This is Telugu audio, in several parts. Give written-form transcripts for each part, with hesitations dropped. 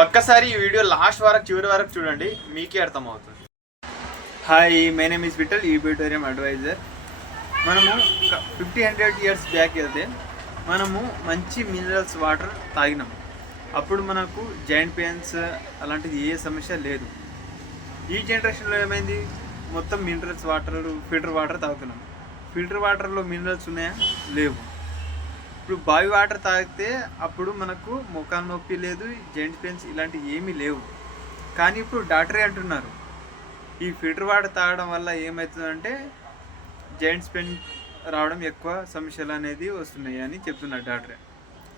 ఒక్కసారి ఈ వీడియో లాస్ట్ వరకు చివరి వరకు చూడండి, మీకే అర్థమవుతుంది. Hi, my name is Vithal, ఈబిటోరియం అడ్వైజర్. మనము 50-100 ఇయర్స్ బ్యాక్ వెళ్తే మనము మంచి మినరల్స్ వాటర్ తాగినాము. అప్పుడు మనకు జాయింట్ పెయిన్స్ అలాంటిది ఏ సమస్య లేదు. ఈ జనరేషన్లో ఏమైంది, మొత్తం మినరల్స్ వాటర్, ఫిల్టర్ వాటర్ తాగుతున్నాం. ఫిల్టర్ వాటర్లో మినరల్స్ ఉన్నాయా? లేవు. ఇప్పుడు బావి వాటర్ తాగితే అప్పుడు మనకు మోకాలు నొప్పి లేదు, జాయింట్ పెయిన్స్ ఇలాంటివి ఏమీ లేవు. కానీ ఇప్పుడు డాక్టరే అంటున్నారు, ఈ ఫిల్టర్ వాటర్ తాగడం వల్ల ఏమవుతుందంటే జాయింట్స్ పెయిన్ రావడం, ఎక్కువ సమస్యలు అనేది వస్తున్నాయి అని చెప్తున్నారు డాక్టరే.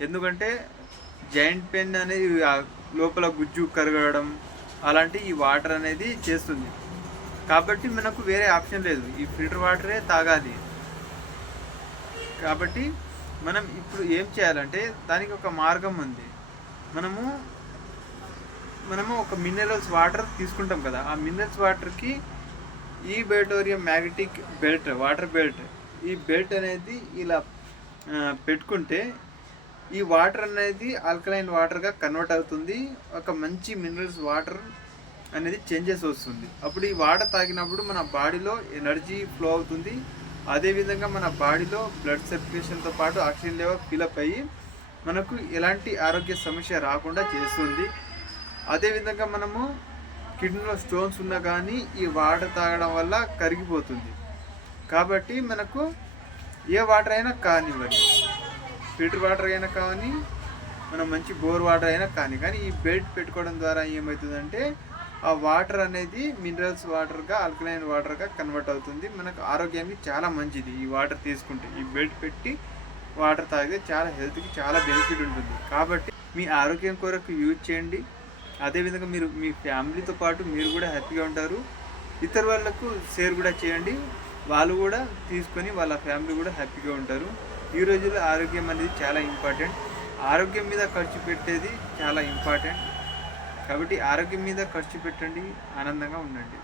ఎందుకంటే జాయింట్ పెయిన్ అనేది లోపల గుజ్జు కరగడం అలాంటి ఈ వాటర్ అనేది చేస్తుంది. కాబట్టి మనకు వేరే ఆప్షన్ లేదు, ఈ ఫిల్టర్ వాటరే తాగాలి. కాబట్టి మనం ఇప్పుడు ఏం చేయాలంటే దానికి ఒక మార్గం ఉంది. మనము ఒక మినరల్స్ వాటర్ తీసుకుంటాం కదా, ఆ మినరల్స్ వాటర్కి ఈ బెటోరియం మ్యాగ్నెటిక్ బెల్ట్, వాటర్ బెల్ట్, ఈ బెల్ట్ అనేది ఇలా పెట్టుకుంటే ఈ వాటర్ అనేది ఆల్కలైన్ వాటర్గా కన్వర్ట్ అవుతుంది. ఒక మంచి మినరల్స్ వాటర్ అనేది చేంజెస్ వస్తుంది. అప్పుడు ఈ వాటర్ తాగినప్పుడు మన బాడీలో ఎనర్జీ ఫ్లో అవుతుంది. అదేవిధంగా మన బాడీలో బ్లడ్ సర్క్యులేషన్తో పాటు ఆక్సిజన్ లెవెల్ ఫిలప్ అయ్యి మనకు ఎలాంటి ఆరోగ్య సమస్య రాకుండా చేస్తుంది. అదేవిధంగా మనము కిడ్నీలో స్టోన్స్ ఉన్నా కానీ ఈ వాటర్ తాగడం వల్ల కరిగిపోతుంది. కాబట్టి మనకు ఏ వాటర్ అయినా కానివ్వండి, ఫిల్టర్ వాటర్ అయినా కానీ, మనం మంచి బోర్ వాటర్ అయినా కానీ ఈ బెల్ట్ పెట్టుకోవడం ద్వారా ఏమవుతుందంటే ఆ వాటర్ అనేది మినరల్స్ వాటర్గా, ఆల్కలైన్ వాటర్గా కన్వర్ట్ అవుతుంది. మనకు ఆరోగ్యానికి చాలా మంచిది ఈ వాటర్ తీసుకుంటే. ఈ బెల్ట్ పెట్టి వాటర్ తాగితే చాలా హెల్త్కి చాలా బెనిఫిట్ ఉంటుంది. కాబట్టి మీ ఆరోగ్యం కొరకు యూజ్ చేయండి. అదేవిధంగా మీరు మీ ఫ్యామిలీతో పాటు మీరు కూడా హ్యాపీగా ఉంటారు. ఇతర వాళ్ళకు షేర్ కూడా చేయండి, వాళ్ళు కూడా తీసుకొని వాళ్ళ ఫ్యామిలీ కూడా హ్యాపీగా ఉంటారు. ఈ రోజుల్లో ఆరోగ్యం అనేది చాలా ఇంపార్టెంట్. ఆరోగ్యం మీద ఖర్చు పెట్టేది చాలా ఇంపార్టెంట్. కాబట్టి ఆరోగ్యం మీద ఖర్చు పెట్టండి, ఆనందంగా ఉండండి.